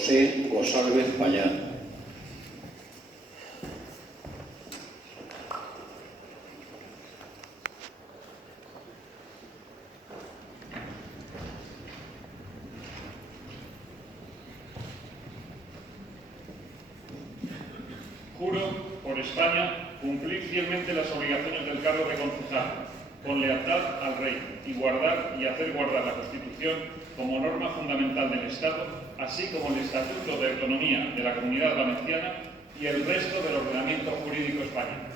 José González Payán. Juro, por España, cumplir fielmente las obligaciones del cargo de concejal, con lealtad al Rey, y guardar y hacer guardar la Constitución como norma fundamental del Estado, así como el Estatuto de Autonomía de la Comunidad Valenciana y el resto del ordenamiento jurídico español.